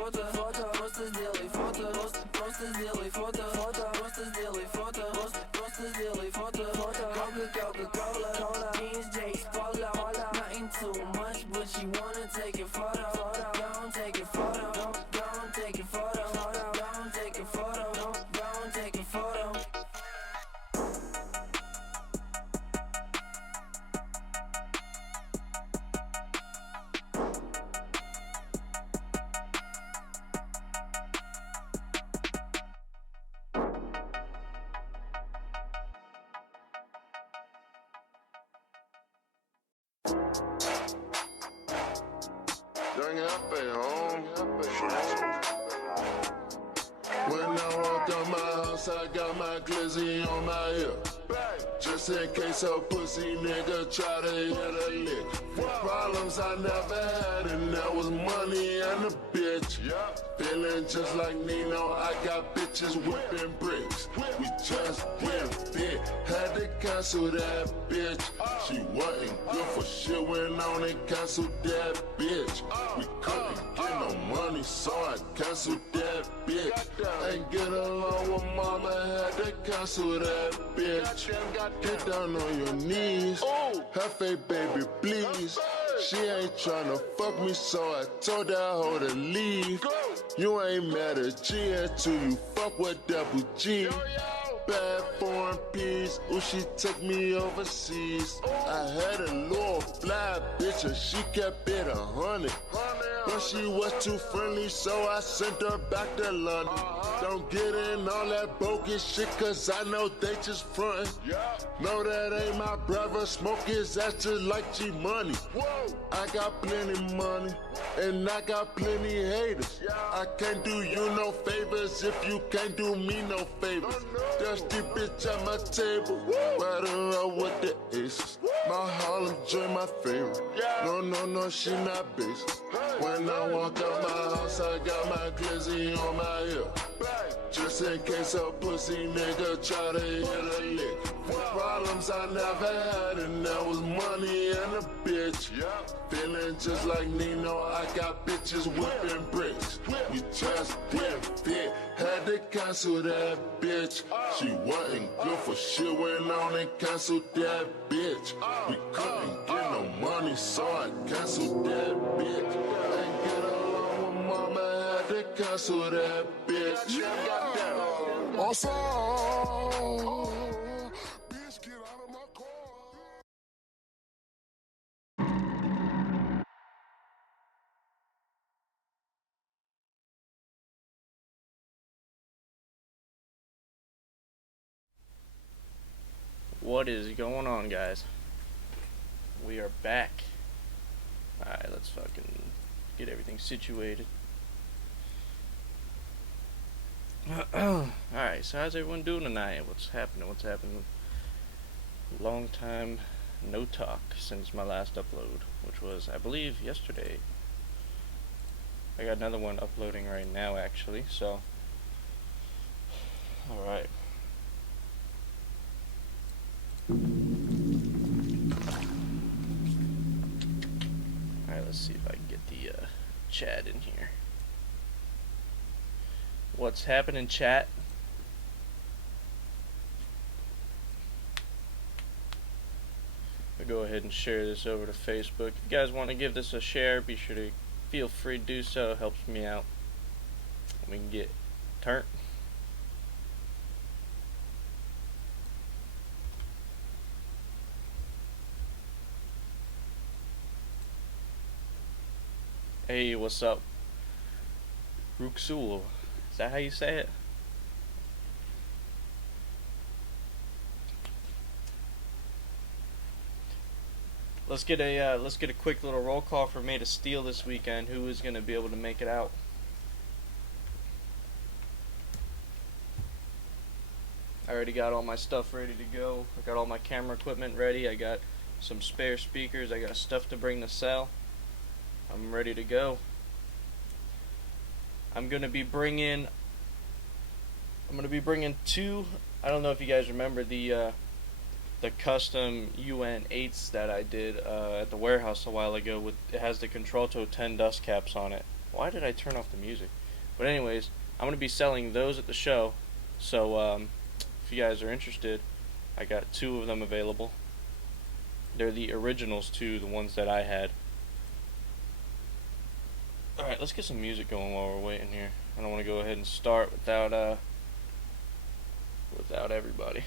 Foto, was das Daily Foto, was das Daily Foto, was das Daily Foto, was das Daily Foto, Coca-Cola, jeans, J's, Polo, nothing too much, but she wanna take it photo, don't take it photo, don't take it photo, don't take it photo, don't take it photo. Bring up at home. When I walk out my house, I got my glizzy on my hip. Just in case a pussy nigga try to hit a lick. Problems I never had, and that was money and a bitch. Feeling just like Nino, I got bitches whipping bricks. We just went fit, had to cancel that bitch. She wasn't good for shit, went on and canceled that bitch. We couldn't get no money, so I canceled that bitch. Ain't get along with mama, had to cancel that bitch. Get down on your knees, Hefe baby please. She ain't tryna fuck me, so I told that hoe to leave. You ain't mad at G until you fuck with Double G. Bad foreign peas, ooh, she took me overseas. I had a little fly bitch and she kept it 100. But she was too friendly, so I sent her back to London. Don't get in all that bogus shit, cause I know they just frontin'. No, that ain't my brother, smoke his ass just like G-Money. I got plenty money, and I got plenty haters. I can't do you no favors if you can't do me no favors. Dusty bitch at my table, batter up with the aces. My Harlem joint my favorite. No, she not basic. When I walk out my house, I got my glizzy on my hip. Just in case a pussy nigga try to hit a lick. Problems I never had, and that was money and a bitch. Feeling just like Nino, I got bitches whipping bricks. We just went fit, had to cancel that bitch. She wasn't good for shit, went on and canceled that bitch. We couldn't get no money, so I canceled that bitch. Ain't get along with mama, had to cancel that bitch. Awesome. Bitch, get out of my car. What is going on, guys? We are back. Alright, let's fucking get everything situated. Alright, so how's everyone doing tonight? What's happening? Long time no talk since my last upload, which was, I believe, yesterday. I got another one uploading right now, actually, so. Alright. Alright, let's see if I can get the chat in here. What's happening, chat? I'll go ahead and share this over to Facebook. If you guys want to give this a share, be sure to feel free to do so. It helps me out. We can get turned. Hey, what's up? Ruxul. Is that how you say it? Let's get a quick little roll call for me to steal this weekend. Who is going to be able to make it out? I already got all my stuff ready to go. I got all my camera equipment ready. I got some spare speakers. I got stuff to bring to sell. I'm ready to go. I'm gonna be bringing two. I don't know if you guys remember the custom UN 8s that I did at the warehouse a while ago. It has the Contralto 10 dust caps on it. Why did I turn off the music? But anyways, I'm going to be selling those at the show. So if you guys are interested, I got 2 of them available. They're the originals too, the ones that I had. Alright, let's get some music going while we're waiting here. I don't want to go ahead and start without everybody.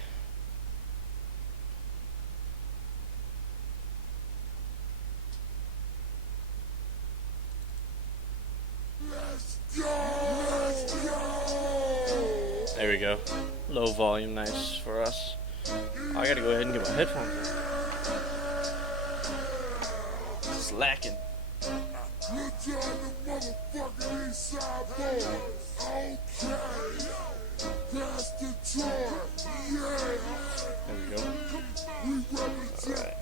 There we go. Low volume, nice for us. I gotta go ahead and get my headphones on. Slacking. There we go. Alright.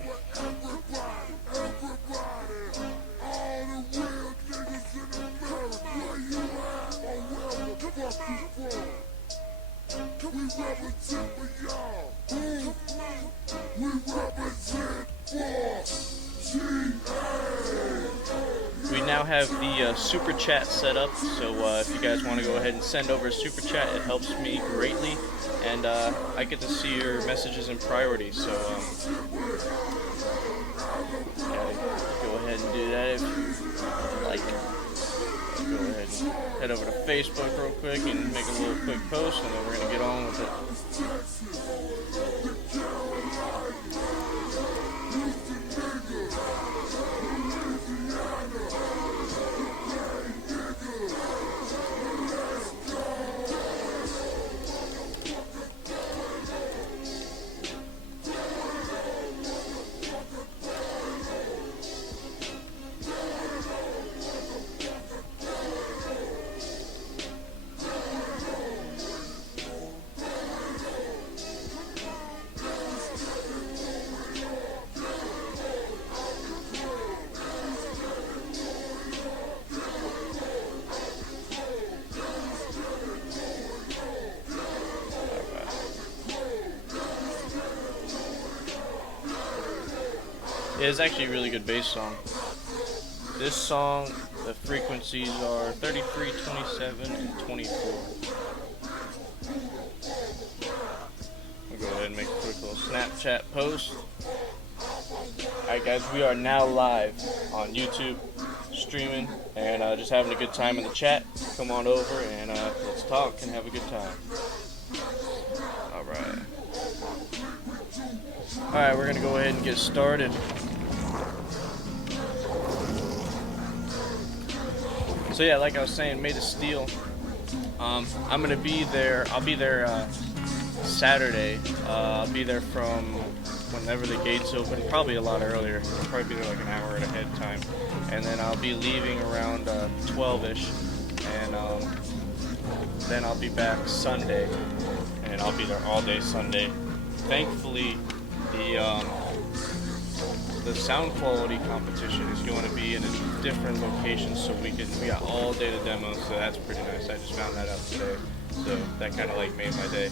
We now have the super chat set up, so if you guys want to go ahead and send over a super chat, it helps me greatly, and I get to see your messages in priority. So go ahead and do that if you like. Go ahead and head over to Facebook real quick and make a little quick post, and then we're gonna get on with it. Yeah, it's actually a really good bass song. This song, the frequencies are 33, 27, and 24. I'll go ahead and make a quick little Snapchat post. Alright guys, we are now live on YouTube, streaming, and just having a good time in the chat. Come on over and let's talk and have a good time. Alright. Alright, we're going to go ahead and get started. So yeah, like I was saying, Made of Steel. I'm going to be there. I'll be there Saturday. I'll be there from whenever the gates open, probably a lot earlier. I'll probably be there like an hour ahead of time. And then I'll be leaving around 12-ish. And then I'll be back Sunday. And I'll be there all day Sunday. Thankfully, the sound quality competition is going to be in a different location, so we got all day to demo, so that's pretty nice. I just found that out today, so that kind of like made my day.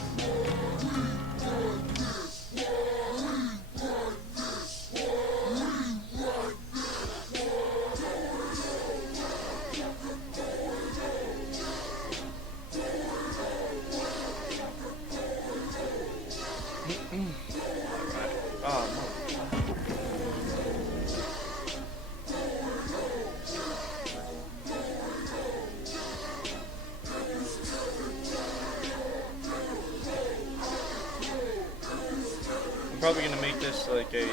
Probably gonna make this like a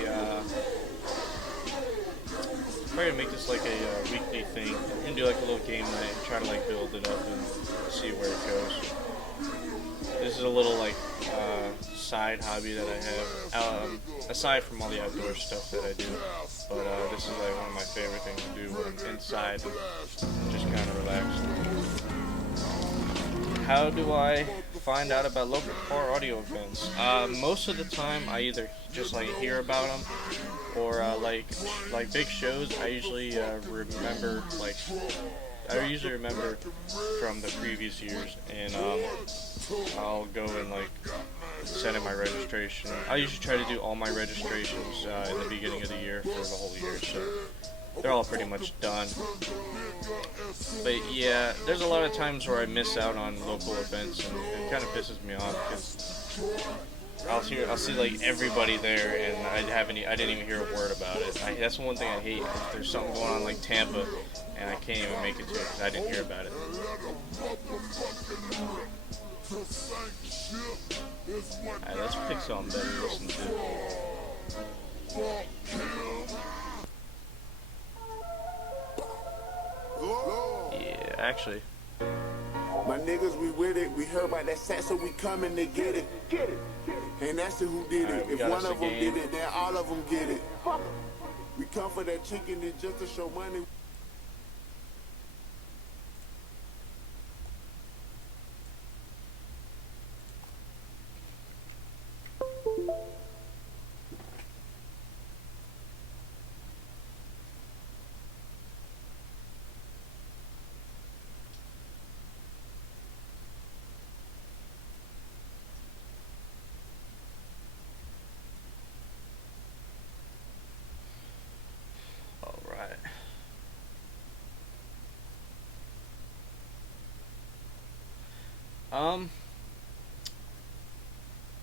weekly thing. I'm gonna do like a little game night and try to like build it up and see where it goes. This is a little like side hobby that I have, aside from all the outdoor stuff that I do. But this is like one of my favorite things to do when I'm inside and just kind of relax. How do I find out about local car audio events? Most of the time, I either just like hear about them, or like big shows. I usually remember from the previous years, and I'll go and like send in my registration. I usually try to do all my registrations in the beginning of the year for the whole year. So they're all pretty much done. But yeah, there's a lot of times where I miss out on local events, and it kind of pisses me off because I'll see like everybody there, and I didn't even hear a word about it. That's one thing I hate. If there's something going on like Tampa, and I can't even make it to it because I didn't hear about it. Alright, let's pick something better to listen to. Yeah, actually. My niggas, we with it. We heard about that set, so we coming to get it. And that's who did it. If one of them did it, then all of them get it. We come for that chicken and just to show money.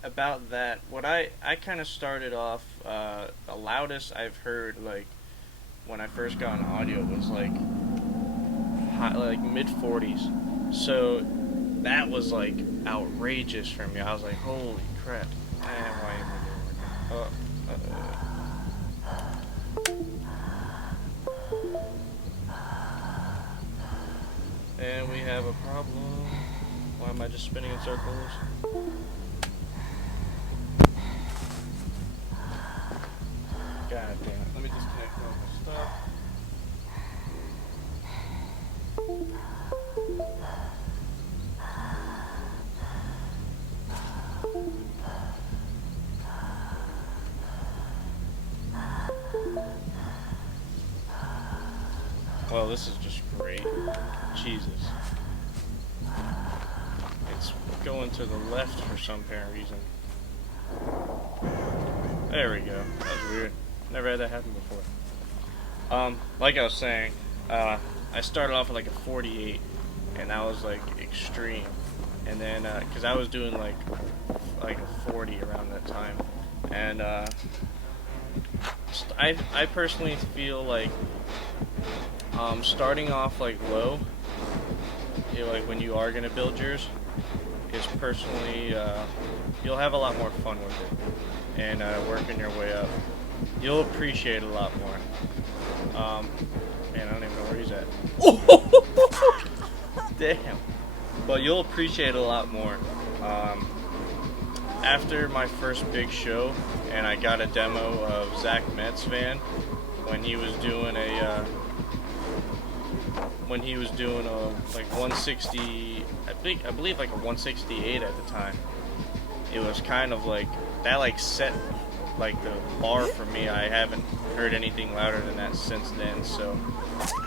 About that, what I kind of started off, the loudest I've heard, like, when I first got on audio was, like mid-40s. So, that was, like, outrageous for me. I was like, holy crap. Why am I doing And we have a problem. Why am I just spinning in circles? God damn it. Let me disconnect all my stuff. Well, this is just great. Jesus. It's going to the left for some apparent reason. There we go. That was weird. Never had that happen before. Like I was saying, I started off with like a 48, and that was like extreme. And then, cause I was doing like a 40 around that time, and I personally feel like starting off like low, like when you are gonna build yours, is personally you'll have a lot more fun with it, and working your way up. You'll appreciate it a lot more. Man, I don't even know where he's at. Damn. But you'll appreciate it a lot more. After my first big show, and I got a demo of Zach Metz's van when he was doing a like 160, I believe like a 168 at the time. It was kind of like that, like set like the bar for me. I haven't heard anything louder than that since then, so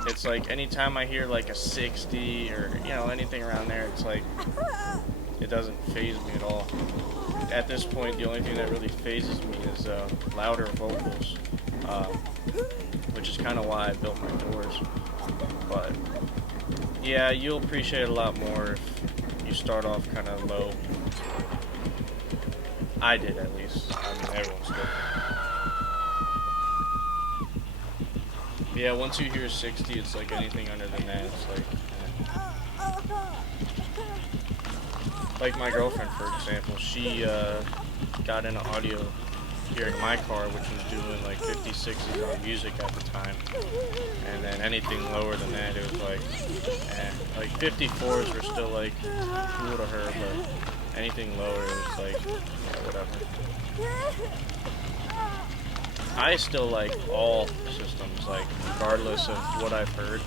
it's like anytime I hear like a 60 or anything around there, it's like it doesn't faze me at all. At this point, the only thing that really phases me is louder vocals, which is kind of why I built my doors. But yeah, you'll appreciate it a lot more if you start off kind of low. I did, at least. I mean, everyone's good. Yeah, once you hear 60, it's like anything under than that. It's like my girlfriend, for example, she got into audio here in my car, which was doing like 50-60s on music at the time. And then anything lower than that, it was like, like 54s were still like cool to her, but anything lower, it was like, yeah, whatever. I still like all systems, like, regardless of what I've heard.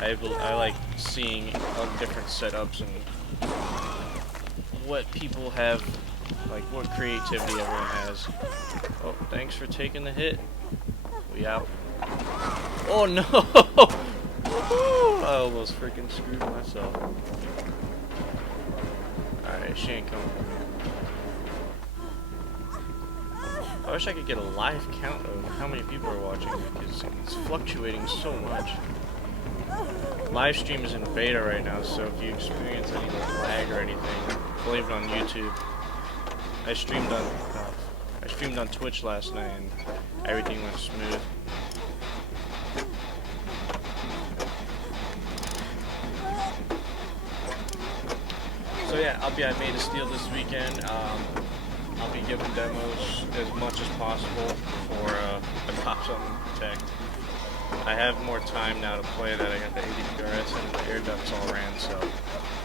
I like seeing different setups and what people have, like, what creativity everyone has. Oh, thanks for taking the hit. We out. Oh, no! I almost freaking screwed myself. Alright, she ain't coming for me. I wish I could get a live count of how many people are watching because it's fluctuating so much. Live stream is in beta right now, so if you experience any lag or anything, blame it on YouTube. I streamed on Twitch last night and everything went smooth. So yeah, I'll be at Made of Steel this weekend. I'll be giving demos as much as possible for the cops on Protect. I have more time now to play that. I got the 80 PRS and the air ducts all ran, so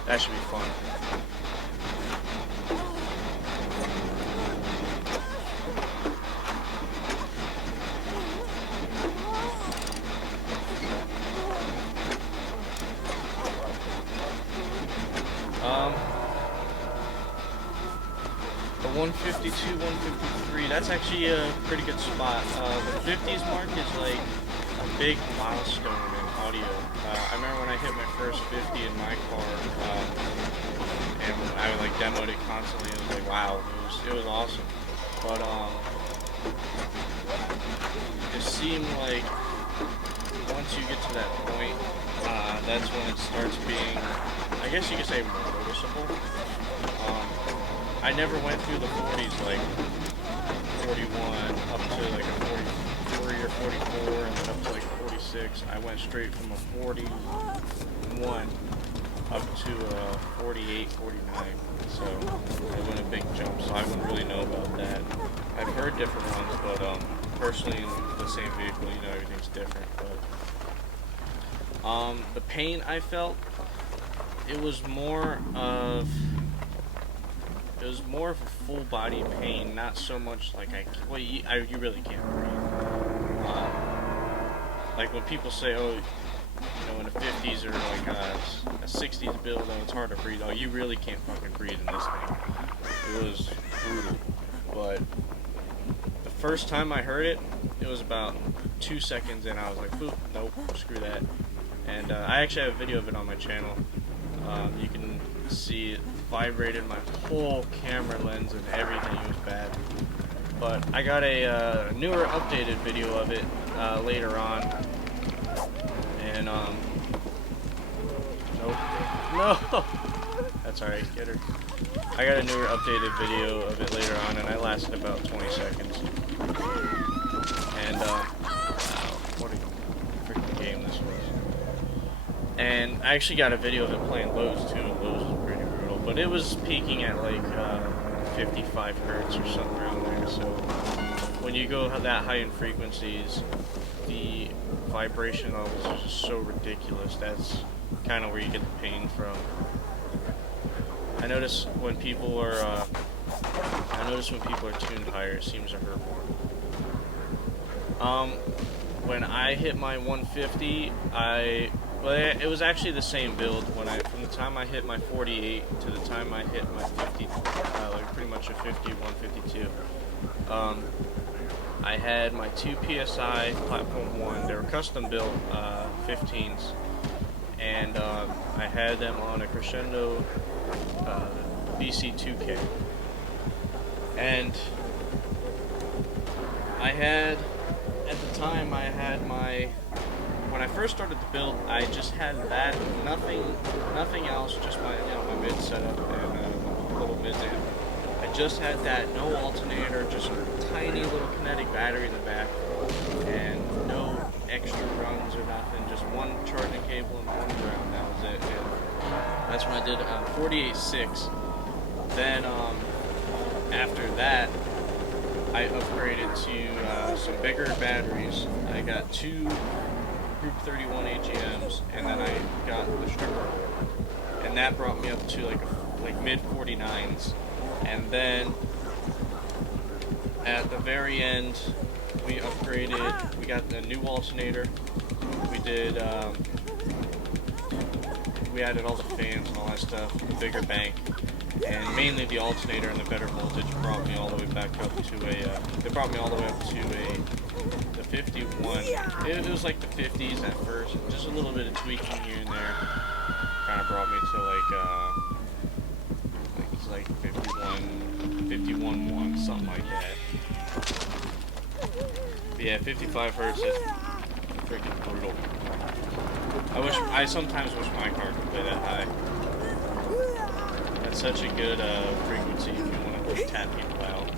that should be fun. The 152, 153, that's actually a pretty good spot. The 50s mark is like a big milestone in audio. I remember when I hit my first 50 in my car, and I like demoed it constantly. It was like, wow, it was awesome. But it seemed like once you get to that point, that's when it starts being, I guess you could say, more noticeable. I never went through the 40s, like 41 up to like a 43 or 44 and then up to like 46. I went straight from a 41 up to a 48, 49. So it went a big jump, so I wouldn't really know about that. I've heard different ones, but personally in the same vehicle, you know, everything's different. But the pain I felt, it was more of a full body pain, not so much like you really can't breathe. Like when people say, oh, you know, in the 50s or like a 60s build, oh, it's hard to breathe. Oh, you really can't fucking breathe in this thing. It was brutal. But the first time I heard it, it was about 2 seconds in. I was like, boop, nope, screw that. And I actually have a video of it on my channel. You can see it vibrated my whole camera lens and everything. It was bad. But I got a newer, updated video of it later on. And nope, no, that's alright. Get her. I got a newer, updated video of it later on, and I lasted about 20 seconds. And wow, what a freaking game this was. And I actually got a video of it playing lows too. Lows was pretty brutal, but it was peaking at like 55 hertz or something around there. So when you go that high in frequencies, the vibration levels are just so ridiculous. That's kind of where you get the pain from. I notice when people are tuned higher, it seems to hurt more. When I hit my 150, it was actually the same build. From the time I hit my 48 to the time I hit my 50, like pretty much a 50, 152. I had my 2 PSI Platform 1. They were custom built 15s, and I had them on a Crescendo BC2K. And I had, at the time, when I first started the build, I just had that, nothing else, just my mid setup and a little mid amp. I just had that, no alternator, just a tiny little kinetic battery in the back, and no extra runs or nothing, just one charging cable and one ground, that was it. And that's when I did 48.6. Then after that, I upgraded to some bigger batteries. I got 2 Group 31 AGMs, and then I got the stripper, and that brought me up to like mid 49s. And then at the very end, we upgraded. We got the new alternator. We did. We added all the fans and all that stuff. The bigger bank, and mainly the alternator and the better voltage brought me all the way back up to a. They brought me all the way up to the 51. It was like the 50s at first. Just a little bit of tweaking here and there. Kind of brought me to like 51.1, something like that. But yeah, 55 hertz is freaking brutal. I sometimes wish my car could play that high. That's such a good frequency if you want to tap people out.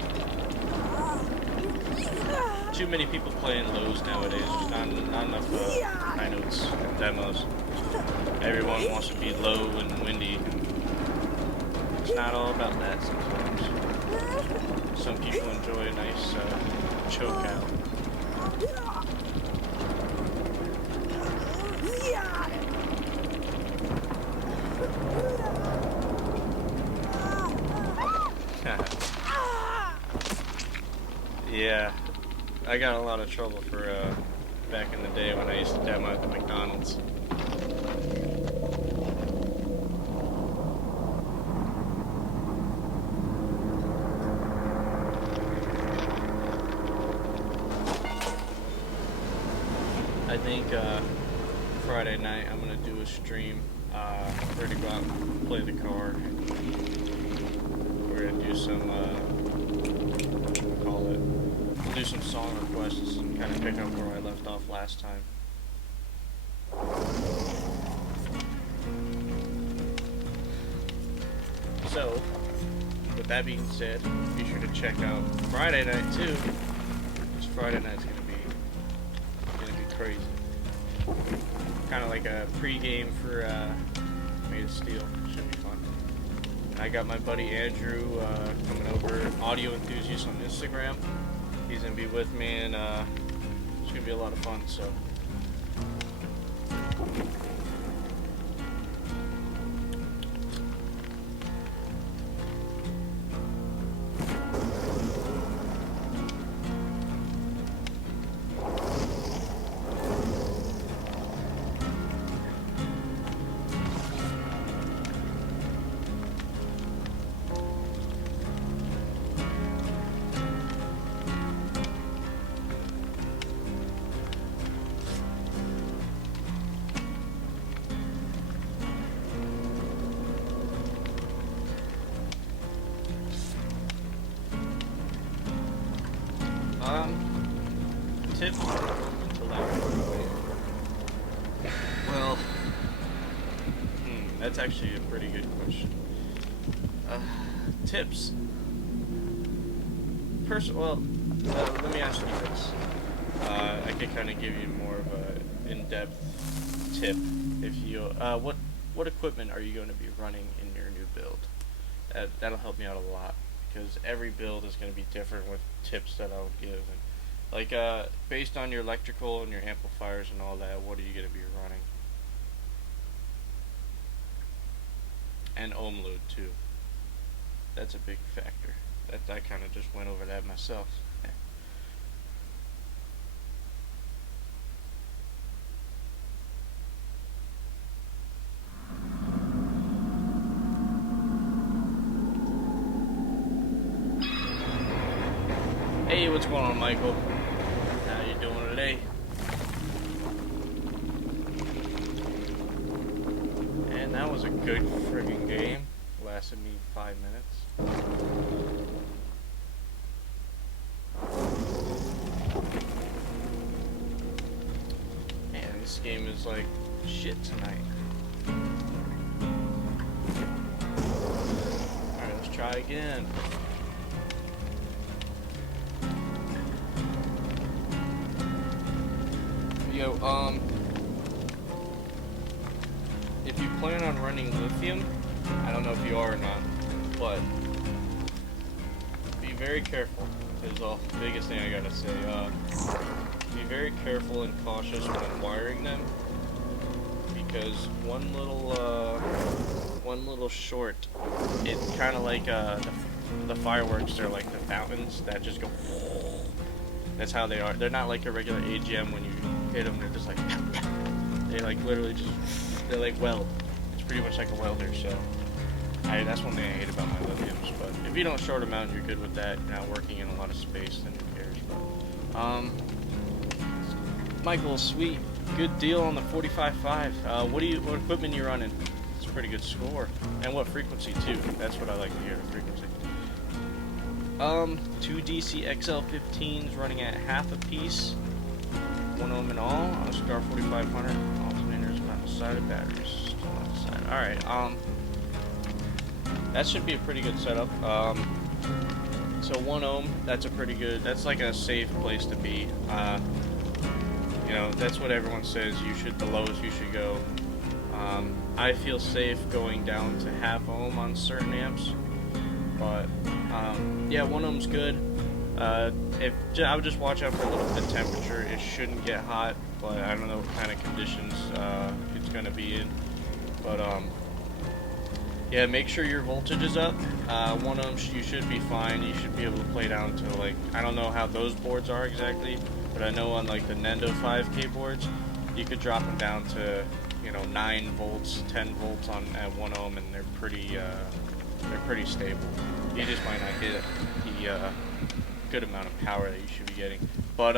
Too many people playing lows nowadays. There's not enough high notes and demos. Everyone wants to be low and windy. It's not all about that sometimes. Some people enjoy a nice choke out. Yeah, I got a lot of trouble for back in the day when I used to demo at the McDonald's. I think Friday night I'm gonna do a stream. We're gonna go out and play the car. We're gonna do some we'll do some song requests and kind of pick up where I left off last time. So, with that being said, be sure to check out Friday night too. Because Friday night's gonna be crazy. Kind of like a pre-game for Made of Steel. Should be fun. And I got my buddy Andrew coming over, audio enthusiast on Instagram. He's gonna be with me, and it's gonna be a lot of fun. So. Tips until that. Well, that's actually a pretty good question. Tips. Let me ask you this. I could kind of give you more of a in-depth tip. If you, what equipment are you going to be running in your new build? That'll help me out a lot, because every build is going to be different with tips that I'll give. And like, based on your electrical and your amplifiers and all that, what are you going to be running? And ohm load too. That's a big factor. I kind of just went over that myself. Hey, what's going on, Michael? How you doing today? And that was a good friggin' game. Lasted me 5 minutes. Man, this game is like shit tonight. Alright, let's try again. Yo, if you plan on running Lithium, I don't know if you are or not, but be very careful, is the biggest thing I gotta say. Be very careful and cautious when wiring them, because one little short, it's kind of like the fireworks. They're like the fountains that just go. That's how they are. They're not like a regular AGM. When you hit them, they're just like they like literally just they're like weld. It's pretty much like a welder. So that's one thing I hate about my lithiums. But if you don't short them out and you're good with that, you're not working in a lot of space, then who cares? But Michael, sweet, good deal on the 45.5. What equipment are you running? It's a pretty good score. And what frequency too? That's what I like to hear, the frequency. Two DC XL15s running at half a piece, 1 ohm in all, on a Scar 4500. Alternators on the side of batteries on the side. All right. That should be a pretty good setup. So 1 ohm. That's a pretty good. That's like a safe place to be. You know, that's what everyone says. The lowest you should go. I feel safe going down to half ohm on certain amps, but yeah, 1 ohm's good. I would just watch out for a little bit of temperature. It shouldn't get hot, but I don't know what kind of conditions it's gonna be in. But yeah, make sure your voltage is up. 1 ohm, you should be fine. You should be able to play down to, like, I don't know how those boards are exactly, but I know on like the Nendo 5K boards, you could drop them down to, you know, 9 volts, 10 volts at 1 ohm, and they're pretty stable. You just might not get the good amount of power that you should be getting. But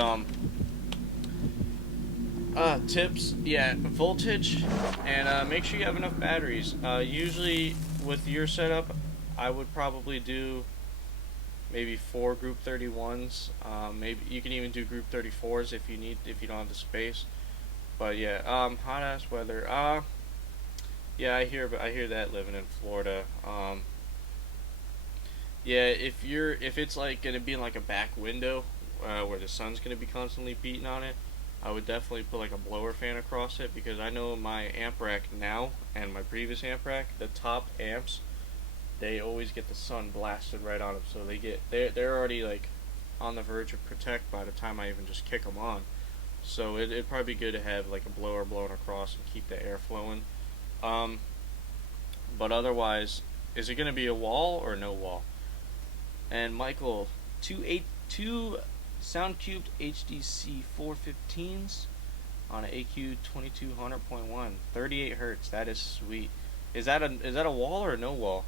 tips, yeah, voltage, and make sure you have enough batteries. Usually with your setup, I would probably do maybe 4 group 31s. Maybe you can even do group 34s if you don't have the space. But yeah, hot ass weather. Yeah, I hear that living in Florida. Yeah, if it's like gonna be in like a back window where the sun's gonna be constantly beating on it, I would definitely put like a blower fan across it, because I know my amp rack now and my previous amp rack, the top amps, they always get the sun blasted right on them, so they're already like on the verge of protect by the time I even just kick them on. So it'd probably be good to have like a blower blowing across and keep the air flowing. But otherwise, is it gonna be a wall or no wall? And Michael, two Soundcubed HDC 415s on an AQ 2200.1, 38 hertz. That is sweet. Is that a wall or no wall?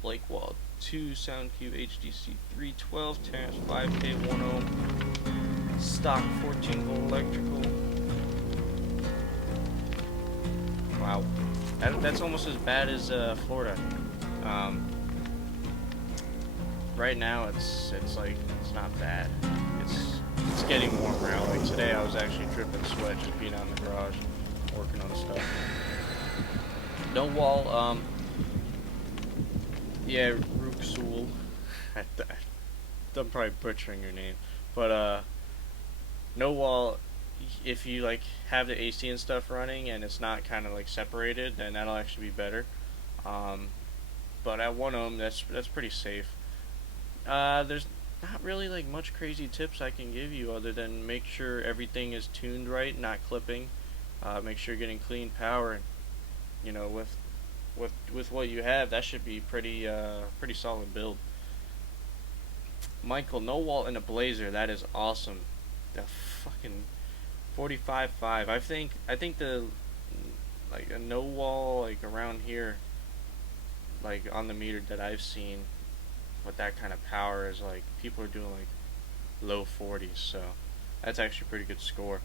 Blake Wall, 2 Soundcube HDC 312 times 5K 1 ohm, stock 14 volt electrical. Wow, that's almost as bad as Florida. Right now it's not bad. It's getting warmer out. Like today I was actually dripping sweat just being out in the garage working on stuff. No wall. Yeah, Rooksul. I'm probably butchering your name, but no wall. If you like have the AC and stuff running and it's not kind of like separated, then that'll actually be better. But at 1 ohm, that's pretty safe. There's not really like much crazy tips I can give you other than make sure everything is tuned right, not clipping. Make sure you're getting clean power, and you know, with what you have, that should be pretty solid build. Michael, no wall in a Blazer, that is awesome. The fucking 45.5. I think the like a no wall like around here, like on the meter that I've seen with that kind of power, is like people are doing like low 40s, so that's actually a pretty good score.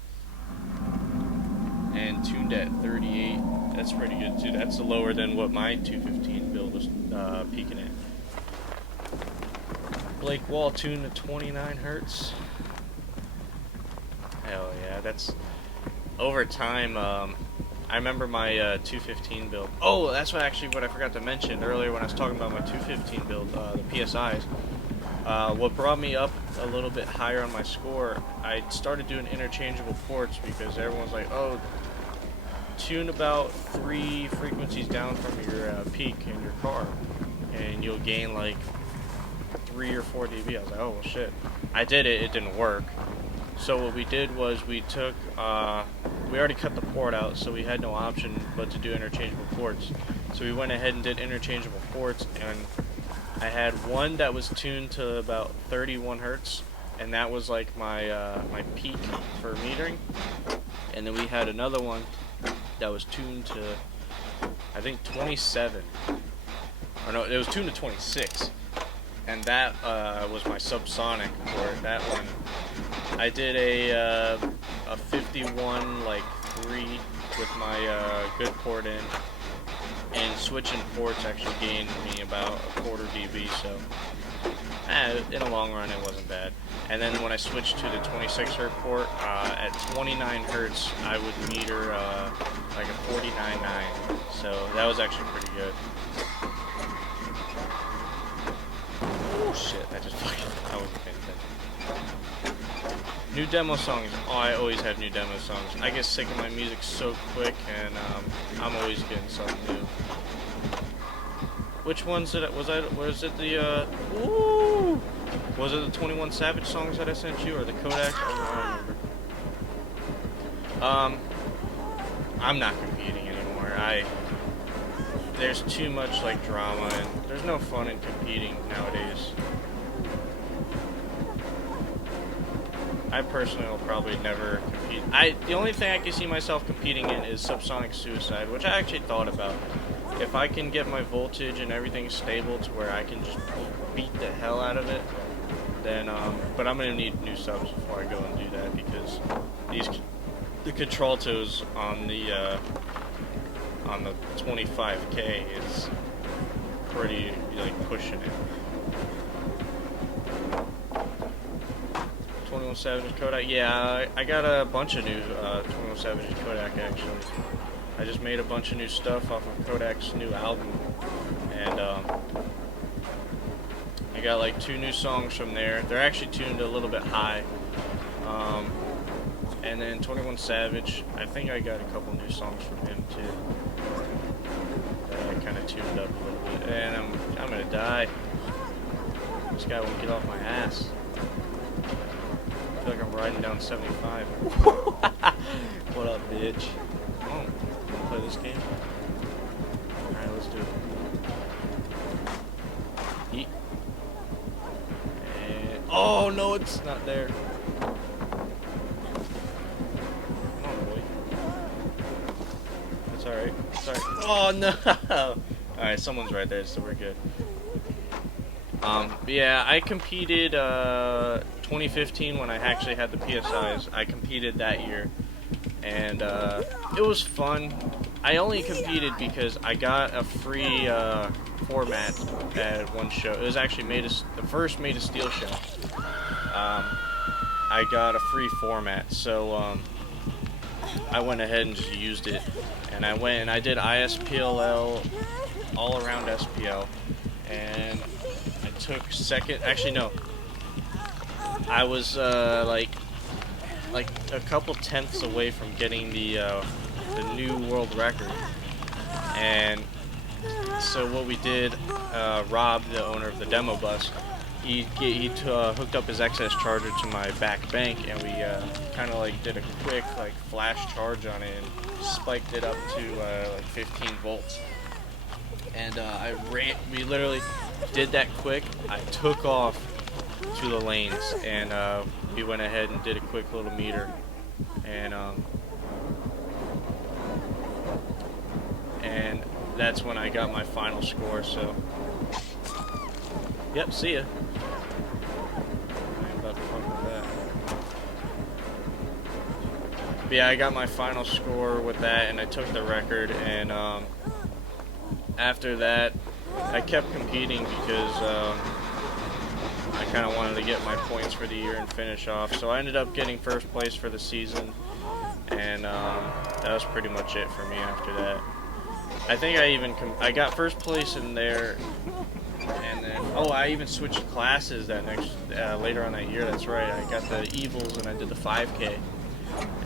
And tuned at 38, that's pretty good too. That's lower than what my 215 build was peaking at. Blake Wall tuned to 29 hertz. Hell yeah, that's over time. I remember my 215 build. Oh, that's what I forgot to mention earlier when I was talking about my 215 build, the PSIs. What brought me up a little bit higher on my score, I started doing interchangeable ports because everyone's like, oh, tune about 3 frequencies down from your peak in your car, and you'll gain like 3 or 4 dB. I was like, oh well, shit. I did it. It didn't work. So what we did was we took, we already cut the port out, so we had no option but to do interchangeable ports. So we went ahead and did interchangeable ports, and I had one that was tuned to about 31 hertz, and that was like my my peak for metering. And then we had another one that was tuned to, I think 27, or no, it was tuned to 26, and that was my subsonic port. That one, I did a 51 like 3 with my good port in, and switching ports actually gained me about a quarter dB, so in the long run it wasn't bad. And then when I switched to the 26 Hz port, at 29 Hz I would meter like a 49.9, so that was actually pretty good. Oh shit, I just fucking, I wasn't paying attention. New demo songs. Oh, I always have new demo songs. I get sick of my music so quick, and I'm always getting something new. Which ones did it, was it the, ooh! Was it the 21 Savage songs that I sent you, or the Kodak? I don't remember. I'm not competing anymore. There's too much, like, drama, and there's no fun in competing nowadays. I personally will probably never compete. The only thing I can see myself competing in is Subsonic Suicide, which I actually thought about. If I can get my voltage and everything stable to where I can just beat the hell out of it, then, but I'm gonna need new subs before I go and do that, because the Contraltos on the 25K is pretty, like, pushing it. 21 Savage Kodak, yeah, I got a bunch of new 21 Savage Kodak actually. I just made a bunch of new stuff off of Kodak's new album, and I got like 2 new songs from there. They're actually tuned a little bit high. And then 21 Savage, I think I got a couple new songs from him too, that I kind of tuned up a little bit. And I'm gonna die. This guy won't get off my ass. I feel like I'm riding down 75. What up, bitch? Come on, wanna play this game? Alright, let's do it. Yeet. And, oh no, it's not there. Come on, boy. That's alright. It's alright. Oh no! Alright, someone's right there, so we're good. Yeah, I competed 2015 when I actually had the PSIs. I competed that year, and it was fun. I only competed because I got a free format at one show. It was actually the first Made of Steel show. I got a free format, so I went ahead and just used it, and I went and I did ISPLL, all around SPL, and I took second. Actually, no. I was like a couple tenths away from getting the new world record, and so what we did, Rob, the owner of the demo bus, he hooked up his excess charger to my back bank, and we kind of like did a quick like flash charge on it and spiked it up to like 15 volts. And we literally did that quick. I took off to the lanes, and we went ahead and did a quick little meter, and that's when I got my final score. So, yep, see ya. I ain't about to fuck with that. But yeah, I got my final score with that, and I took the record, and after that, I kept competing because I kind of wanted to get my points for the year and finish off. So I ended up getting first place for the season, and that was pretty much it for me after that. I think I got first place in there, and then I even switched classes that later on that year. That's right. I got the Evils and I did the 5K,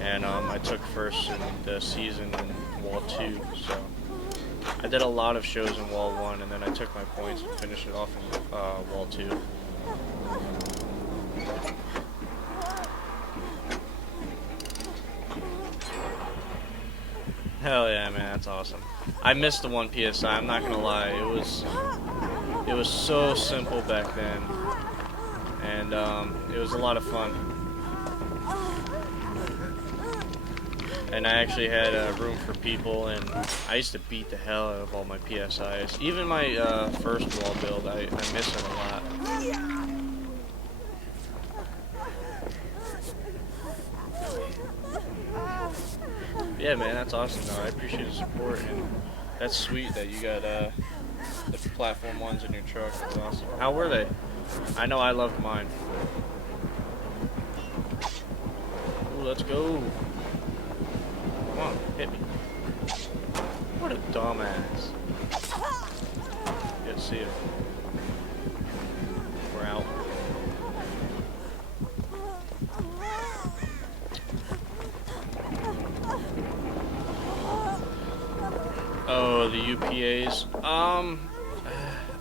and I took first in the season in Wall 2. So I did a lot of shows in Wall 1, and then I took my points and finished it off in Wall 2. Hell yeah, man, that's awesome. I missed the 1 PSI, I'm not gonna lie. It was so simple back then, and it was a lot of fun. And I actually had room for people, and I used to beat the hell out of all my PSIs. Even my first wall build, I miss it a lot. Yeah, man, that's awesome though. I appreciate the support, and That's sweet that you got the platform ones in your truck. That's awesome. How were they? I know I loved mine. Ooh, let's go. Come on, hit me. What a dumbass. Good to see you. We're out. Oh, the UPAs.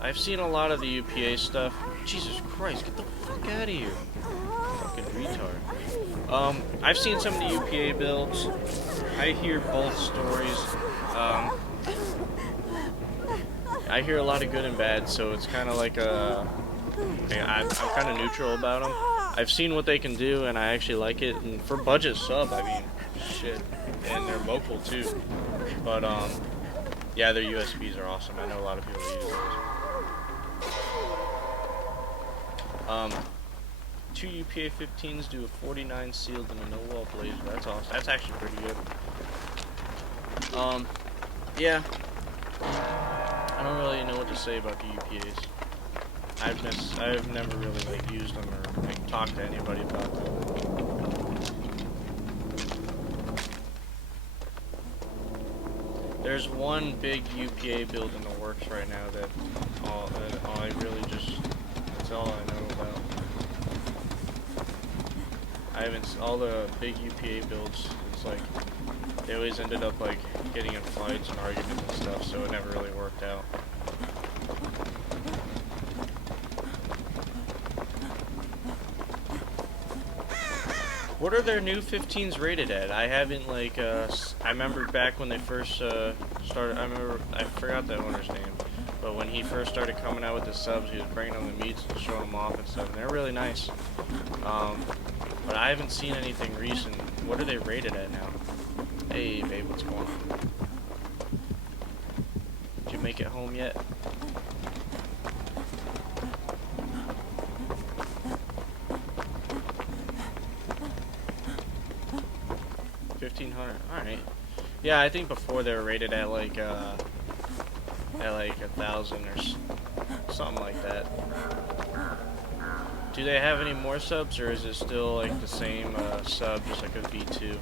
I've seen a lot of the UPA stuff. Jesus Christ, get the fuck out of here. Fucking retard. I've seen some of the UPA builds. I hear both stories. I hear a lot of good and bad, so it's kind of like I'm kind of neutral about them. I've seen what they can do, and I actually like it. And for budget sub, I mean, shit. And they're local too. But yeah, their USBs are awesome. I know a lot of people that use those. 2 UPA 15s do a 49 sealed and a no-wall blazer. That's awesome. That's actually pretty good. Yeah. I don't really know what to say about the UPAs. I've never really like used them or like talked to anybody about them. There's one big UPA build in the works right now that I really just, that's all I know about. All the big UPA builds, it's like, they always ended up like getting in fights and arguments and stuff, so it never really worked out. What are their new 15s rated at? I haven't like, I remember back when they first started, I forgot the owner's name, but when he first started coming out with the subs, he was bringing them the meets and showing them off and stuff, and they're really nice. But I haven't seen anything recent. What are they rated at now? Hey babe, what's going on? Did you make it home yet? $1,500. All right. Yeah, I think before they were rated at like 1,000 or something like that. Do they have any more subs, or is it still like the same sub, just like a V2?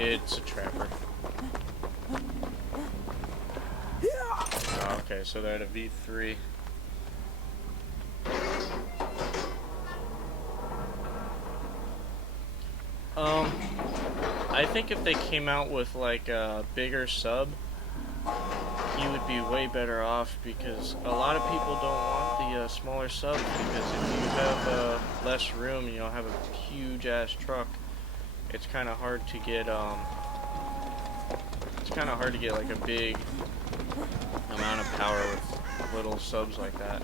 It's a trapper. Oh, okay, so they're at a V3. I think if they came out with like a bigger sub, he would be way better off, because a lot of people don't want the smaller sub, because if you have less room and you don't have a huge ass truck, it's kind of hard to get like a big amount of power with little subs like that,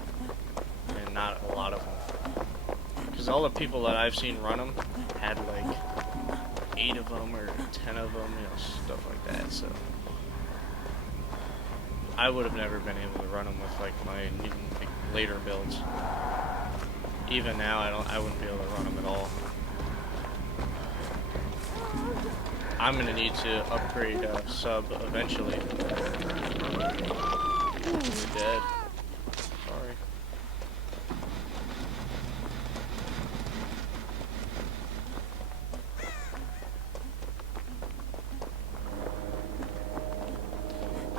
and not a lot of them. Because all the people that I've seen run them had like 8 of them or 10 of them, you know, stuff like that. So I would have never been able to run them with like my later builds. Even now, I wouldn't be able to run them at all. I'm gonna need to upgrade sub eventually. Ooh, you're dead. Sorry.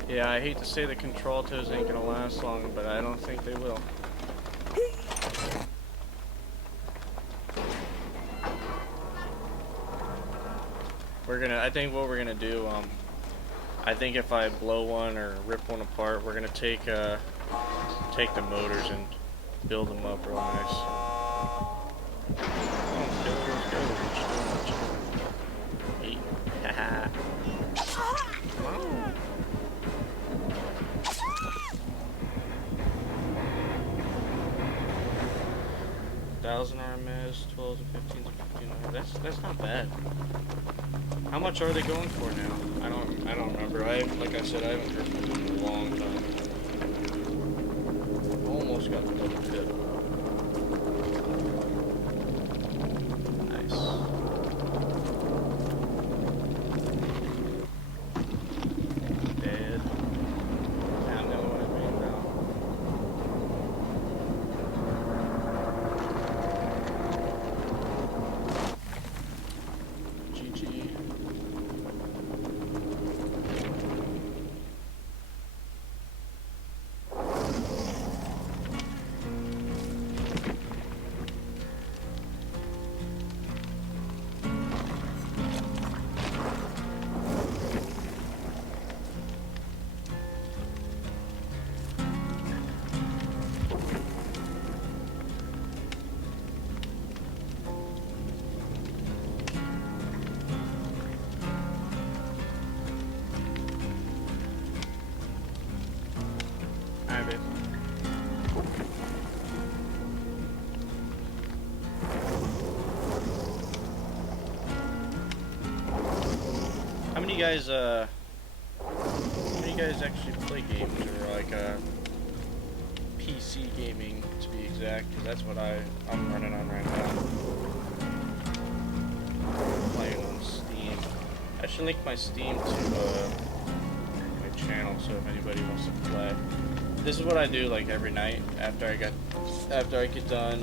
Yeah, I hate to say the Contraltos ain't gonna last long, but I don't think they will. I think what we're gonna do, I think if I blow one or rip one apart, we're gonna take the motors and build them up real nice. Let's go. Haha. 1000 RMS, 12 to 15 to 1500. That's not bad. How much are they going for now? I don't remember. Like I said, I haven't heard from them in a long time. Almost got the double tip. Nice. Dead. Now I know what I mean now. GG. Alright, babe. How many guys actually play games, or like PC gaming to be exact? Because that's what I'm running on right now. Playing on Steam. I should link my Steam to my channel, so if anybody wants to play. This is what I do like every night after I get done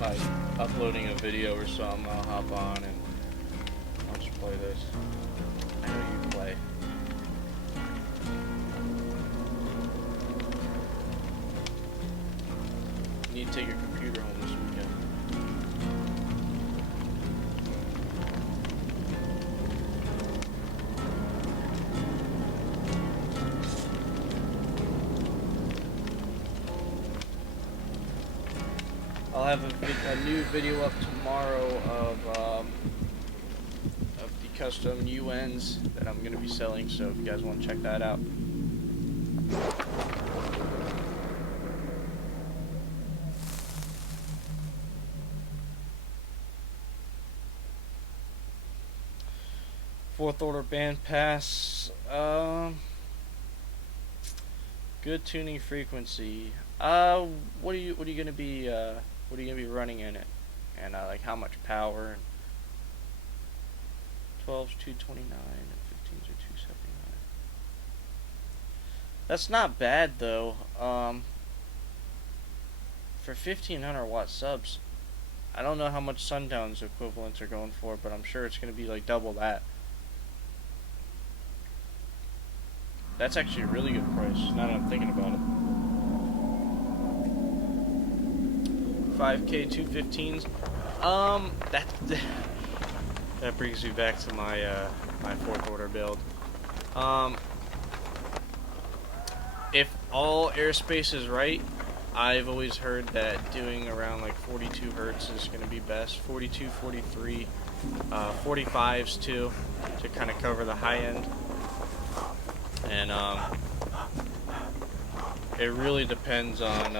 like uploading a video or something. I'll hop on and I'll just play this. I know you play. You need to take your computer home this weekend. I'll have a new video up tomorrow of the custom UNs that I'm going to be selling, so if you guys want to check that out. Fourth order band pass. Good tuning frequency. What are you gonna be running in it, and like how much power? And 12's 229 and 15's are 279. That's not bad though. For 1500 watt subs, I don't know how much Sundown's equivalents are going for, but I'm sure it's gonna be like double that. That's actually a really good price, now that I'm thinking about it. 5K 215s. That brings me back to my my fourth order build. If all airspace is right, I've always heard that doing around like 42 hertz is going to be best. 42, 43, 45s too, to kind of cover the high end. And it really depends on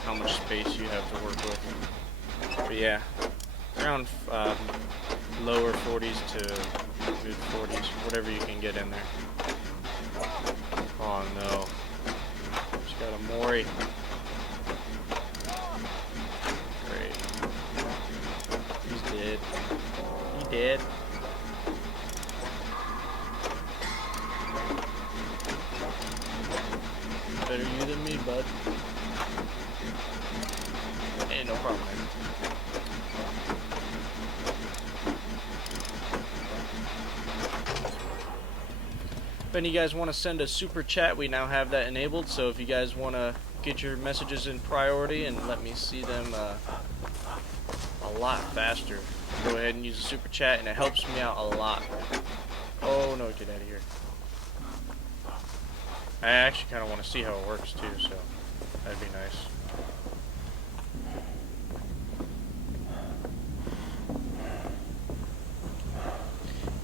how much space you have to work with. But yeah, around lower 40s to mid 40s, whatever you can get in there. Oh no, just got a Mori. Great, he's dead. He dead. Better you than me, bud. Ain't no problem, man. If any of you guys want to send a super chat, we now have that enabled. So if you guys want to get your messages in priority and let me see them a lot faster, go ahead and use the super chat, and it helps me out a lot. Oh no, get out of here. I actually kind of want to see how it works too, so that'd be nice.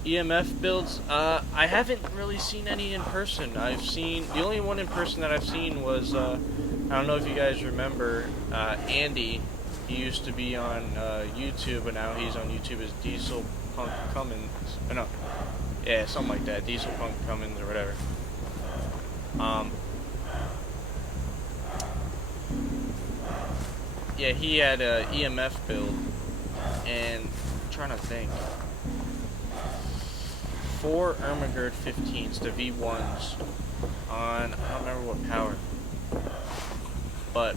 EMF builds, I haven't really seen any in person. I've seen, the only one in person that I've seen was, I don't know if you guys remember, Andy. He used to be on YouTube, but now he's on YouTube as Diesel Punk Cummins. No, yeah, something like that. Diesel Punk Cummins or whatever. Yeah, he had a EMF build, and I'm trying to think. 4 Ermagerd 15s, the V1s, on, I don't remember what power, but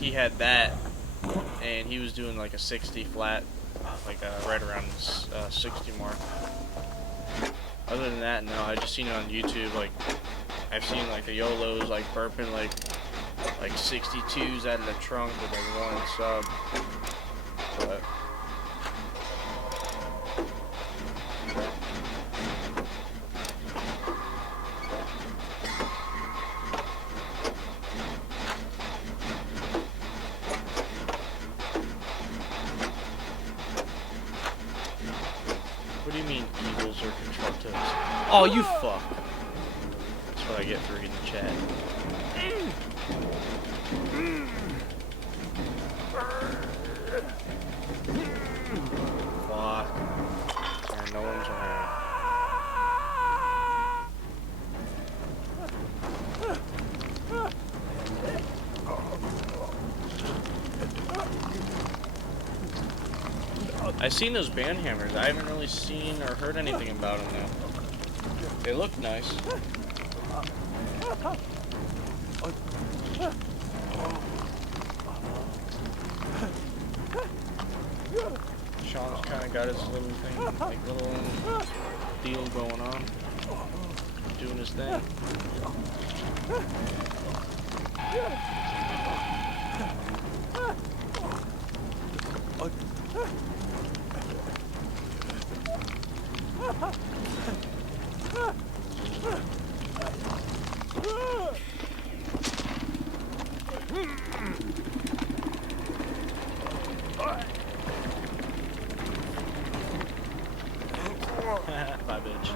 he had that, and he was doing like a 60 flat, like right around 60 mark. Other than that, no, I just seen it on YouTube. Like, I've seen like the YOLOs like burping like 62s out of the trunk with like 1 sub, but what do you mean Eagles or Contraltos? Oh, you fuck. That's what I get for reading the chat. Fuck. And no one's around. I've seen those band hammers. I haven't really seen or heard anything about them though. They look nice. Sean's kind of got his little thing, like little deal going on, doing his thing. Bye, bitch.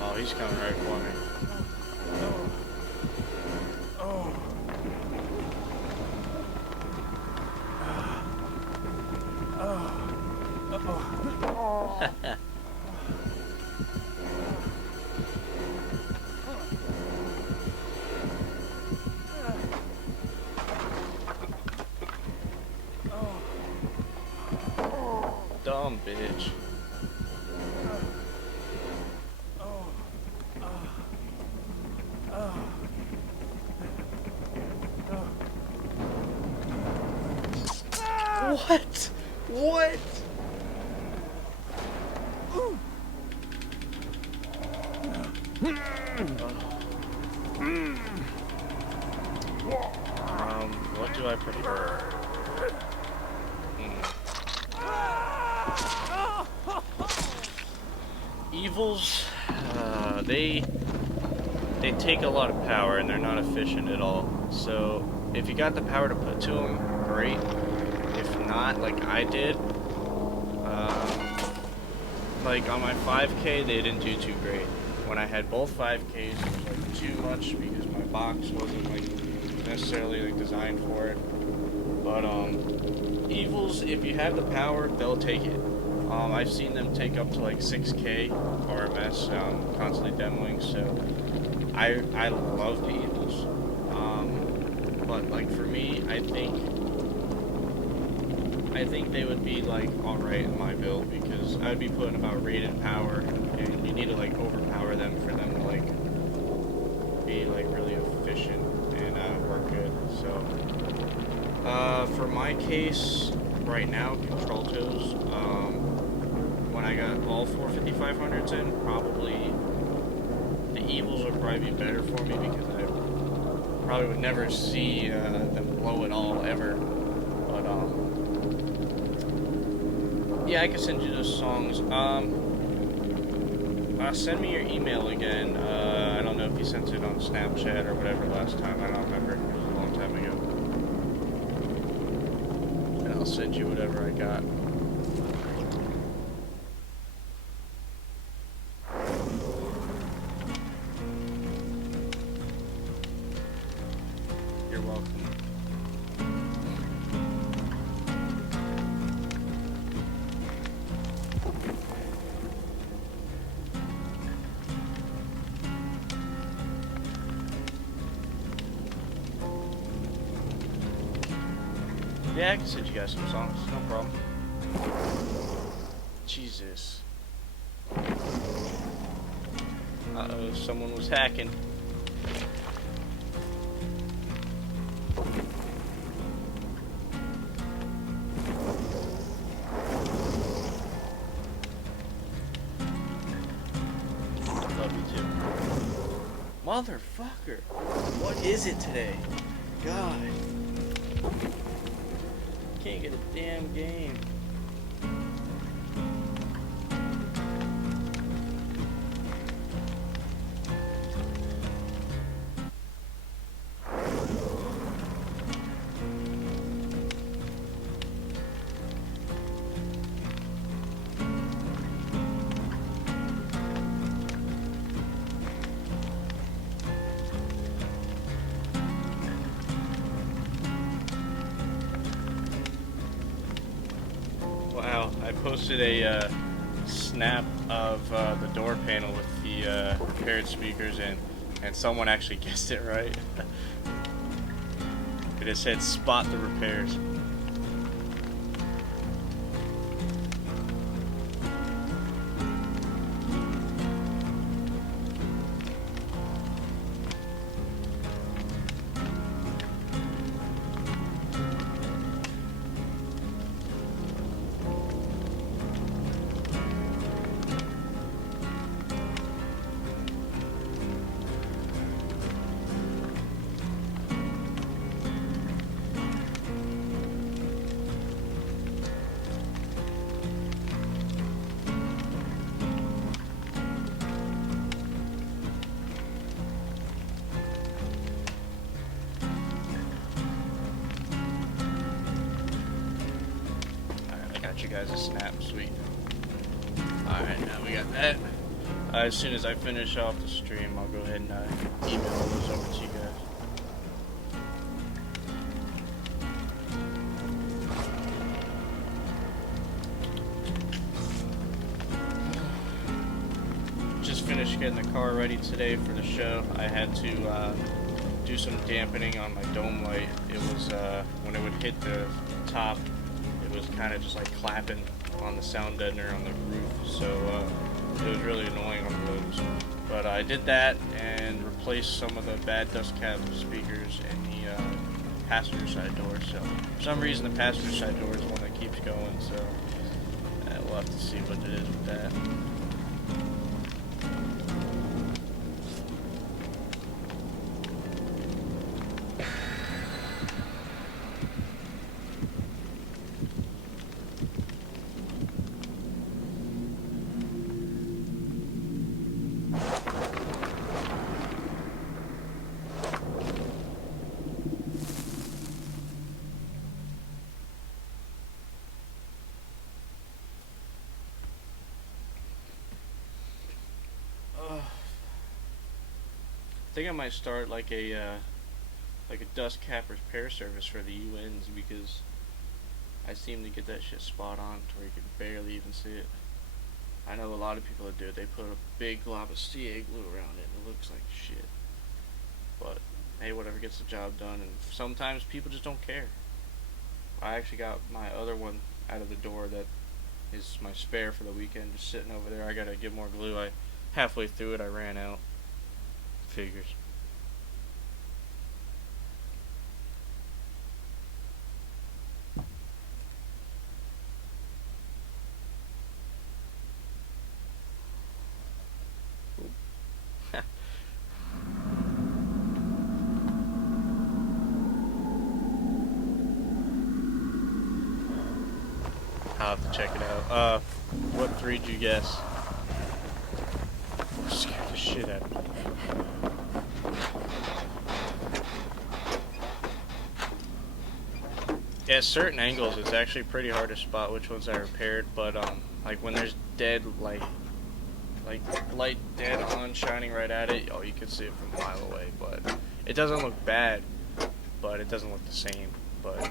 Oh, he's coming right for me. Dumb bitch. What? What? What do I prefer? Evils, they take a lot of power and they're not efficient at all. So if you got the power to put to them, great. If not, like I did, like on my 5K, they didn't do too great. When I had both 5Ks, it was like too much because my box wasn't like necessarily like designed for it. But Evils, if you have the power, they'll take it. I've seen them take up to like 6K RMS, constantly demoing, so I love the Evils. But like for me, I think they would be like alright in my build because I'd be putting about rated power, and you need to like overpower them for them to like be like really efficient and work good. So for my case right now, Contraltos, when I got all 4 5500s in, probably the Evils would probably be better for me because I probably would never see them blow at all ever. But yeah, I can send you those songs. Send me your email again. I don't know if you sent it on Snapchat or whatever last time. I don't remember. It was a long time ago. And I'll send you whatever I got. You're welcome. Yeah, I can send you guys some songs, no problem. Jesus. Uh-oh, someone was hacking. Love you too. Motherfucker. What is it today? God. Can't get a damn game. Wow, I posted a snap of the door panel with the repaired speakers in, and someone actually guessed it right. It just said spot the repairs. You guys a snap, sweet. Alright, now we got that. As soon as I finish off the stream, I'll go ahead and email those over to you guys. Just finished getting the car ready today for the show. I had to do some dampening on my dome light. It was when it would hit the top, it was kind of just like clapping on the sound deadener on the roof, so it was really annoying on the roads. But I did that and replaced some of the bad dust cap speakers in the passenger side door. So for some reason the passenger side door is one that keeps going, so we'll have to see what it is with that. I think I might start like a dust cap repair service for the UNs, because I seem to get that shit spot on to where you can barely even see it. I know a lot of people that do it. They put a big glob of CA glue around it and it looks like shit. But hey, whatever gets the job done, and sometimes people just don't care. I actually got my other one out of the door that is my spare for the weekend, just sitting over there. I gotta get more glue. Halfway through it I ran out. Figures. I'll have to check it out. What 3 did you guess? Scared the shit out of me. At certain angles, it's actually pretty hard to spot which ones I repaired, but like when there's dead, like light dead on shining right at it, oh, you can see it from a mile away. But it doesn't look bad, but it doesn't look the same. But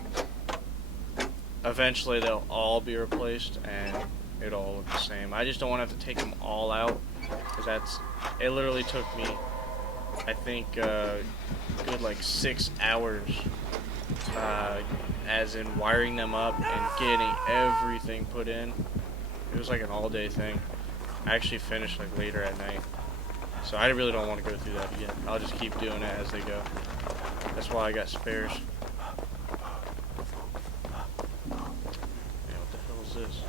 eventually they'll all be replaced and it'll all look the same. I just don't want to have to take them all out, because it literally took me, I think, good like 6 hours, as in wiring them up and getting everything put in. It was like an all-day thing. I actually finished like later at night, so I really don't want to go through that again. I'll just keep doing it as they go. That's why I got spares. Man, what the hell is this?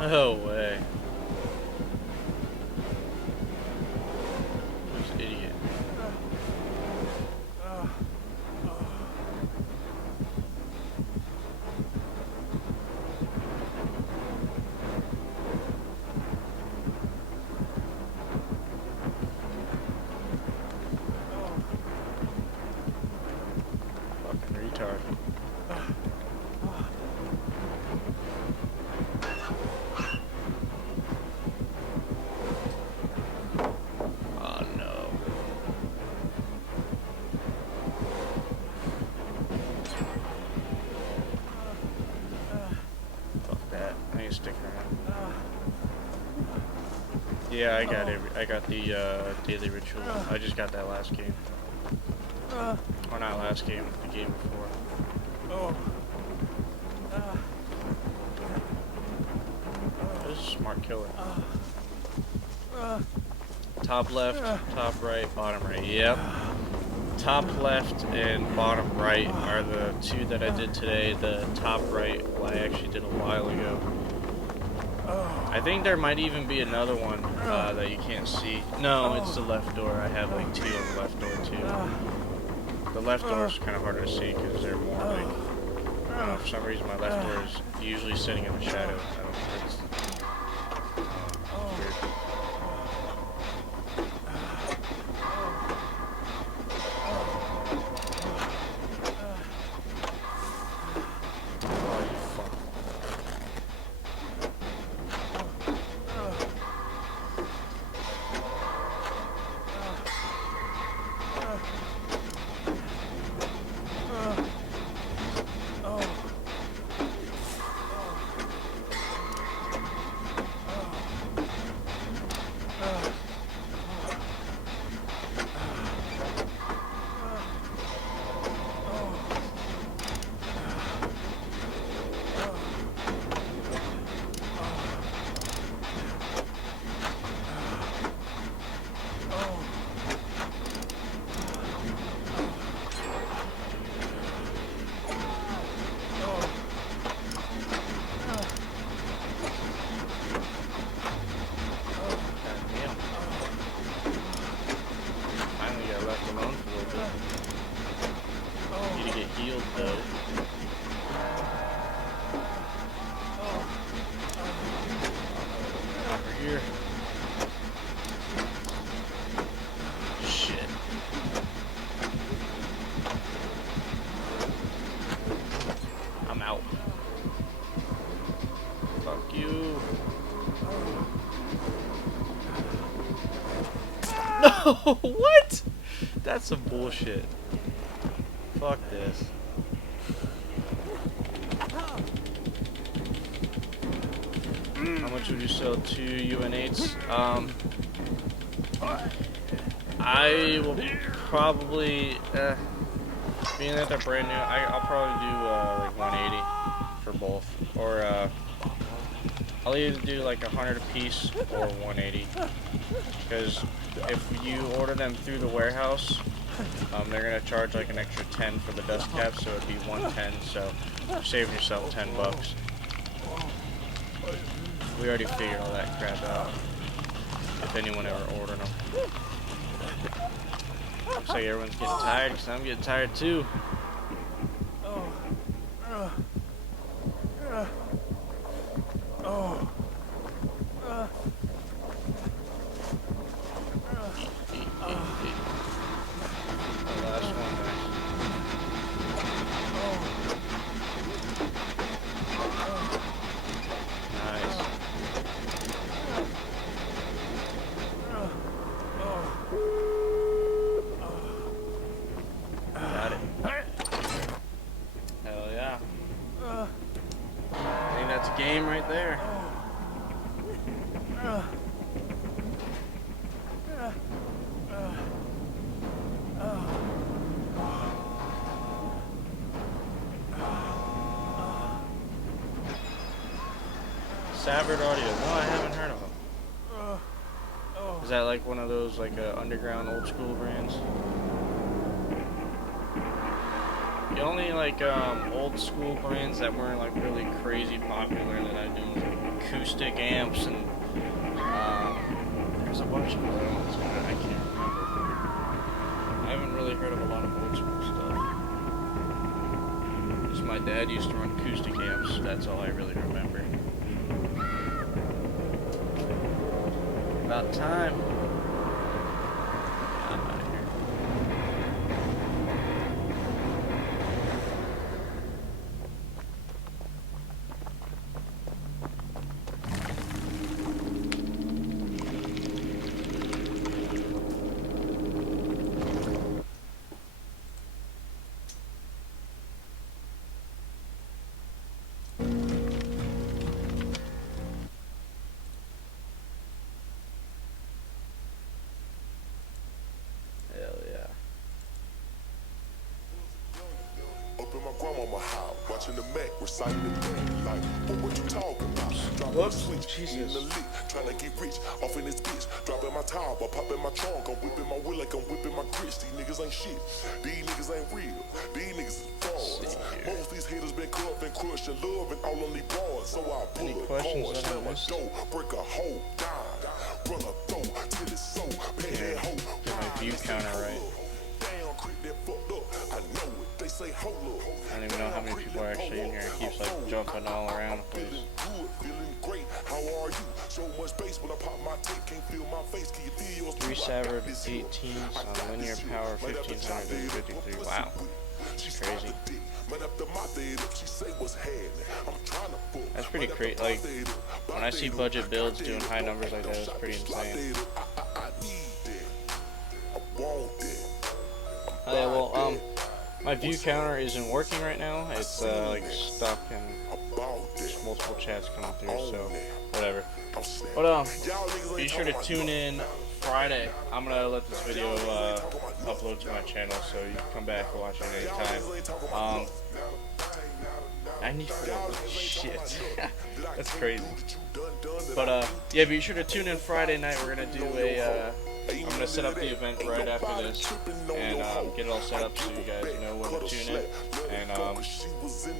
No way. Who's an idiot? Fucking retard. Stick around. Yeah, I got I got the daily ritual. I just got that last game. Or not last game, the game before. This is a smart killer. Top left, top right, bottom right. Yep. Top left and bottom right are the two that I did today. The top right, well, I actually did a while ago. I think there might even be another one that you can't see. No, it's the left door. I have like two on the left door too. The left door is kind of harder to see because they're more like, I don't know, for some reason my left door is usually sitting in the shadow. I don't know, it's weird. What? That's some bullshit. Fuck this. How much would you sell 2 UN8s? I will probably, being that they're brand new, I'll probably do like 180 for both. Or I'll either do like 100 a piece or 180. Because if you order them through the warehouse, they're gonna charge like an extra 10 for the dust cap, so it'd be 110. So you're saving yourself 10 bucks. We already figured all that crap out. If anyone ever ordered them. Looks like everyone's getting tired, because I'm getting tired too. Game right there. Crescendo Audio. No, I haven't heard of them. Is that like one of those like underground old school brands? The only like old school brands that weren't like really crazy popular that I knew was like acoustic amps, and there's a bunch of other ones that I can't remember. I haven't really heard of a lot of old school stuff. Just my dad used to run acoustic amps. That's all I really remember. About time. Grandmama house, watching the Mac, reciting the thing, like, what you talking about? Dropping the switch, in the lick, trying to get rich, off in this bitch, dropping my towel, popping my trunk, I'm whipping my wheel like I'm whipping my grits. These niggas ain't shit, these niggas ain't real, these niggas is frauds. Most these haters been cut up and crushed and love and all on these bars, so I pull a cord, slam a door, break a hole, down, run a throw, till it's so, pay that hoe. Get my view counter right. Damn, creep that fucked up, I know it. They say, hold up. I don't even know how many people are actually in here. It keeps like jumping all around the place. Feeling great. How are you? So much bass when I pop my tape, can't feel my face. Can you feel yours? 3 Savard 18s on linear power 1553. Wow. That's crazy. That's pretty crazy. Like, when I see budget builds doing high numbers like that, it's pretty insane. Oh yeah, well, my view counter isn't working right now. It's like stuck and just multiple chats coming through, so whatever. But be sure to tune in Friday. I'm gonna let this video upload to my channel, so you can come back and watch it anytime. I need shit. That's crazy. But yeah, be sure to tune in Friday night. We're gonna do I'm gonna set up the event right after this, and get it all set up so you guys know when to tune in. And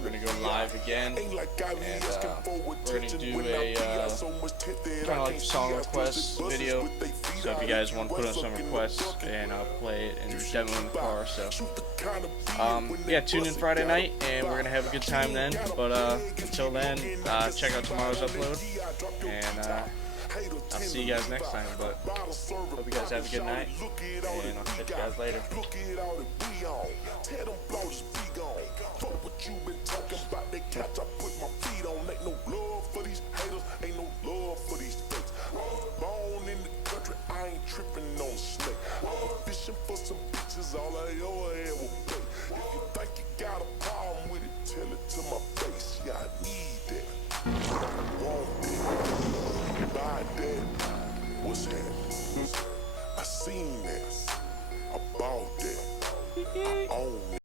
we're gonna go live again, and we're gonna do a kind of like song request video. So if you guys want to put on some requests, and I'll play it and demo in the car. So yeah, tune in Friday night, and we're gonna have a good time then. But until then, check out tomorrow's upload, and I'll see you guys next time, but hope you guys have a good night, and I'll catch you guys later. Fishing for some bitches, all I ever had was pay. If you think you got a problem with it, tell it to my face. Yeah, I need that. Want that. Buy that. What's happening? I seen that. I bought that. I own it.